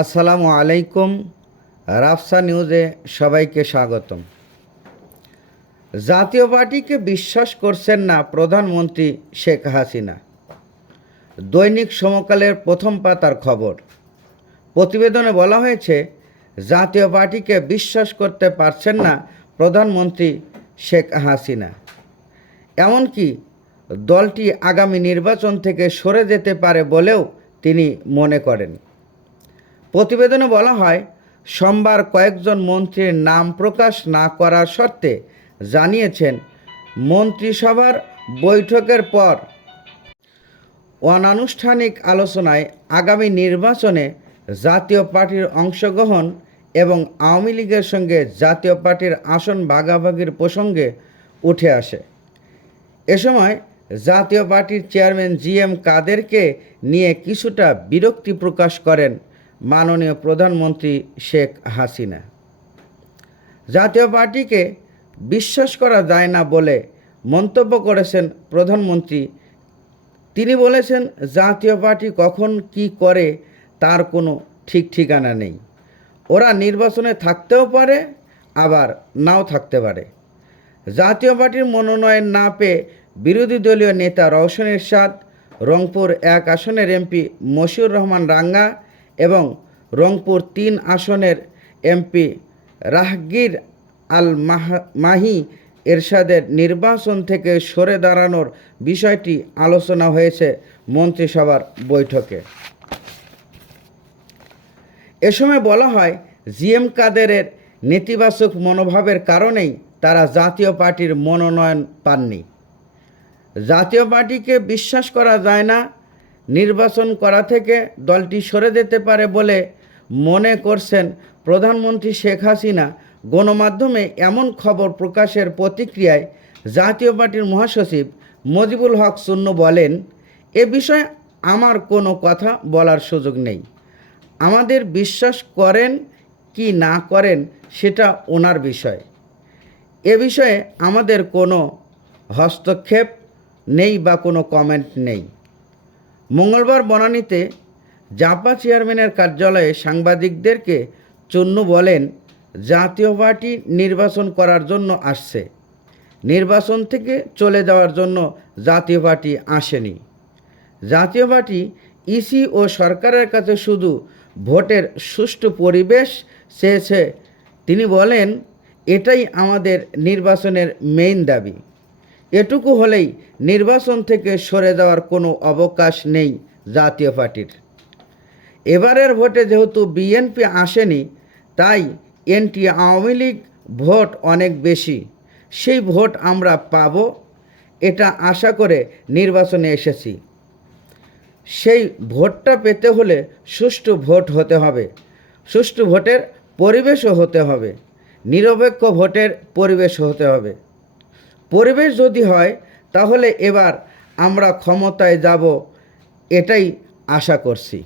আসসালামু আলাইকুম। রাফসা নিউজে সবাইকে স্বাগতম। জাতীয় পার্টিকে বিশ্বাস করছেন না প্রধানমন্ত্রী শেখ হাসিনা। দৈনিক সমকালের প্রথম পাতার খবর। প্রতিবেদনে বলা হয়েছে, জাতীয় পার্টিকে বিশ্বাস করতে পারছেন না প্রধানমন্ত্রী শেখ হাসিনা। এমনকি দলটি আগামী নির্বাচন থেকে সরে যেতে পারে বলেও তিনি মনে করেন। প্রতিবেদনে বলা হয়, সোমবার কয়েকজন মন্ত্রীর নাম প্রকাশ না করার শর্তে জানিয়েছেন মন্ত্রিসভার বৈঠকের পর। অনানুষ্ঠানিক আলোচনায় আগামী নির্বাচনে জাতীয় পার্টির অংশগ্রহণ এবং আওয়ামী লীগের সঙ্গে জাতীয় পার্টির আসন ভাগাভাগির প্রসঙ্গে উঠে আসে। এ সময় জাতীয় পার্টির চেয়ারম্যান জি এম কাদেরকে নিয়ে কিছুটা বিরক্তি প্রকাশ করেন মাননীয় প্রধানমন্ত্রী শেখ হাসিনা। জাতীয় পার্টিকে বিশ্বাস করা যায় না বলে মন্তব্য করেছেন প্রধানমন্ত্রী। তিনি বলেছেন, জাতীয় পার্টি কখন কি করে তার কোনো ঠিক ঠিকানা নেই। ওরা নির্বাচনে থাকতেও পারে, আবার নাও থাকতে পারে। জাতীয় পার্টির মনোনয়ন না পেয়ে বিরোধী দলীয় নেতা রওশন এরশাদ, রংপুর এক আসনের এমপি মশিউর রহমান রাঙ্গা এবং রংপুর তিন আসনের এমপি রাহগীর আল মাহ- এরশাদের নির্বাচন থেকে সরে দাঁড়ানোর বিষয়টি আলোচনা হয়েছে মন্ত্রিসভার বৈঠকে। এ সময় বলা হয়, জিএম কাদেরের নেতিবাচক মনোভাবের কারণেই তারা জাতীয় পার্টির মনোনয়ন পাননি। জাতীয় পার্টিকে বিশ্বাস করা যায় না, নির্বাচন করা থেকে দলটি সরে যেতে পারে বলে মনে করছেন প্রধানমন্ত্রী শেখ হাসিনা, গণমাধ্যমে এমন খবর প্রকাশের প্রতিক্রিয়ায় জাতীয় পার্টির মহাসচিব মজিবুল হক শূন্য বলেন, এ বিষয়ে আমার কোনো কথা বলার সুযোগ নেই। আমাদের বিশ্বাস করেন কি না করেন সেটা ওনার বিষয়। এ বিষয়ে আমাদের কোনো হস্তক্ষেপ নেই বা কোনো কমেন্ট নেই। মঙ্গলবার বনানীতে জাপা চেয়ারম্যানের কার্যালয়ে সাংবাদিকদেরকে চুন্নু বলেন, জাতীয় পার্টি নির্বাচন করার জন্য আসছে। নির্বাচন থেকে চলে যাওয়ার জন্য জাতীয় পার্টি আসেনি। জাতীয় পার্টি, ইসি ও সরকারের কাছে শুধু ভোটের সুষ্ঠু পরিবেশ চেয়েছে। তিনি বলেন, এটাই আমাদের নির্বাচনের মেইন দাবি। এটুকু হলেই নির্বাচন থেকে সরে যাওয়ার কোনো অবকাশ নেই জাতীয় পার্টির। এবারের ভোটে যেহেতু বিএনপি আসেনি, তাই এনটি আওয়ামী লীগ ভোট অনেক বেশি। সেই ভোট আমরা পাব, এটা আশা করে নির্বাচনে এসেছি। সেই ভোটটা পেতে হলে সুষ্ঠু ভোট হতে হবে। সুষ্ঠু ভোটের পরিবেশও হতে হবে। নিরপেক্ষ ভোটের পরিবেশ হতে হবে। পরিবেশ যদি হয়, তাহলে এবার আমরা ক্ষমতায় যাব, এটাই আশা করছি।